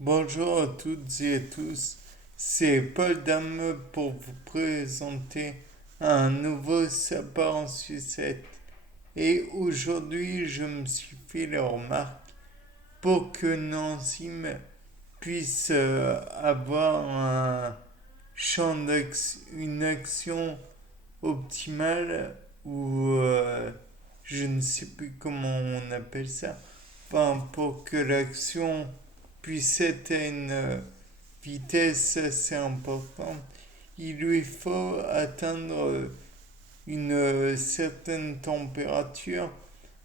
Bonjour à toutes et à tous, c'est Paul Dame pour vous présenter un nouveau sapin en sucette. Et aujourd'hui, je me suis fait la remarque pour que Nancy puisse avoir une action optimale ou je ne sais plus comment on appelle ça. Enfin, pour que l'action puisse être à une vitesse assez importante, il lui faut atteindre une certaine température,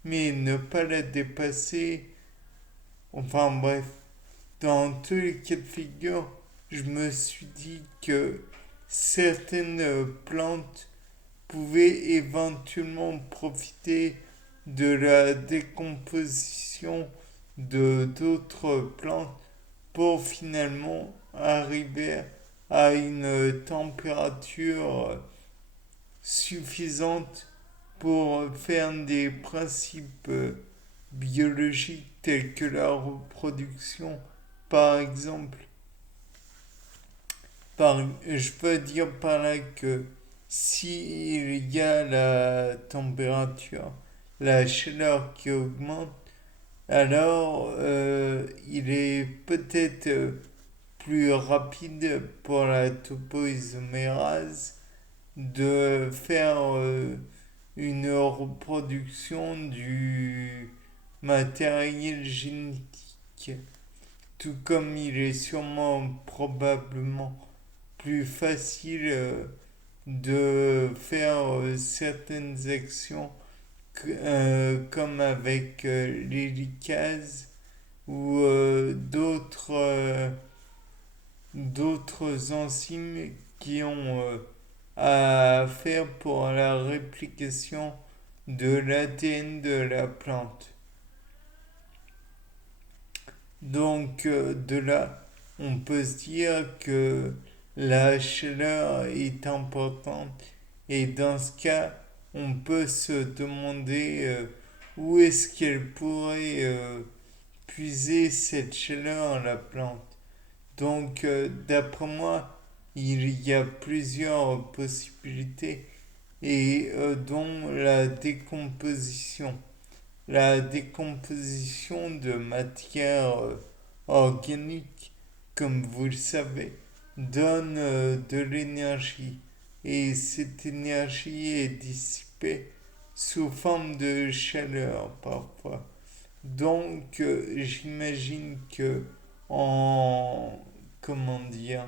mais ne pas la dépasser. Enfin bref, dans tous les cas de figure, je me suis dit que certaines plantes pouvaient éventuellement profiter de la décomposition de d'autres plantes pour finalement arriver à une température suffisante pour faire des principes biologiques tels que la reproduction, par exemple. Je peux dire par là que s'il y a la température, la chaleur qui augmente, alors il est peut-être plus rapide pour la topoisomérase de faire une reproduction du matériel génétique. Tout comme il est sûrement probablement plus facile de faire certaines actions comme avec l'hélicase ou d'autres enzymes qui ont à faire pour la réplication de l'ADN de la plante. Donc de là, on peut se dire que la chaleur est importante et dans ce cas, on peut se demander où est-ce qu'elle pourrait puiser cette chaleur à la plante. Donc d'après moi, il y a plusieurs possibilités et dont la décomposition. La décomposition de matière organique, comme vous le savez, donne de l'énergie et cette énergie est dissipée sous forme de chaleur parfois. Donc j'imagine que en comment dire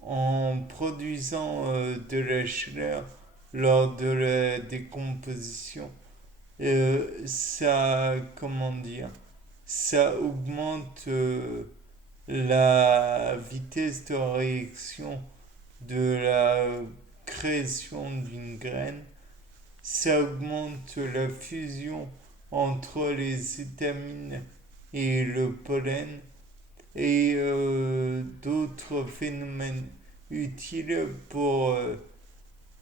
en produisant de la chaleur lors de la décomposition, ça, comment dire, ça augmente la vitesse de réaction de la création d'une graine, ça augmente la fusion entre les étamines et le pollen et d'autres phénomènes utiles pour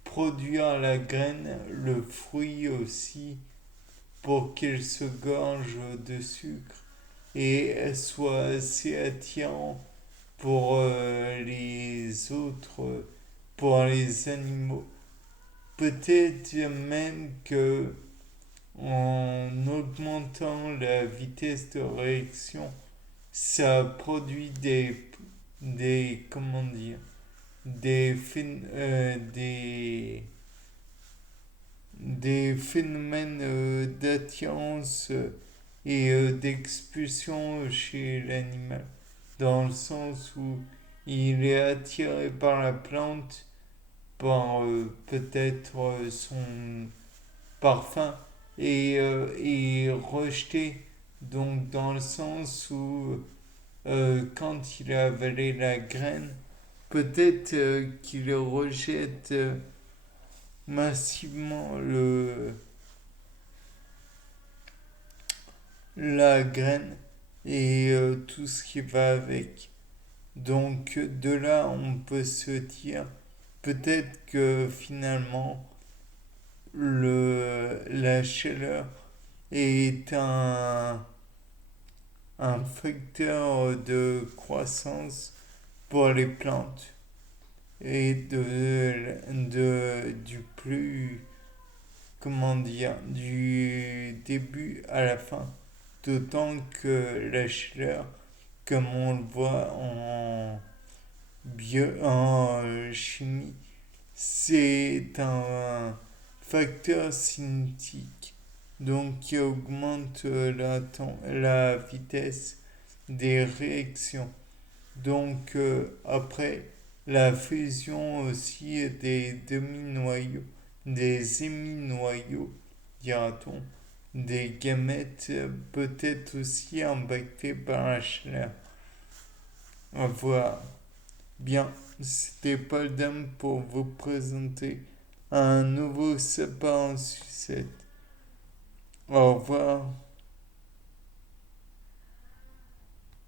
produire la graine, le fruit aussi, pour qu'elle se gorge de sucre et soit assez attirant pour les autres, pour les animaux. Peut-être même que en augmentant la vitesse de réaction, ça produit comment dire, des phénomènes d'attirance et d'expulsion chez l'animal, dans le sens où il est attiré par la plante, par peut-être son parfum, et rejeté, donc dans le sens où quand il a avalé la graine, peut-être qu'il rejette massivement la graine et tout ce qui va avec. Donc de là, on peut se dire peut-être que finalement la chaleur est un facteur de croissance pour les plantes et du plus, comment dire, du début à la fin. D'autant que la chaleur, comme on le voit en chimie, c'est un facteur cinétique, donc qui augmente la vitesse des réactions. Donc après, la fusion aussi des demi-noyaux, des héminoyaux, dira-t-on, des gamètes peut être aussi impactée par la chaleur. Voilà. Bien, c'était Paul Dame pour vous présenter un nouveau sapin en sucette. Au revoir.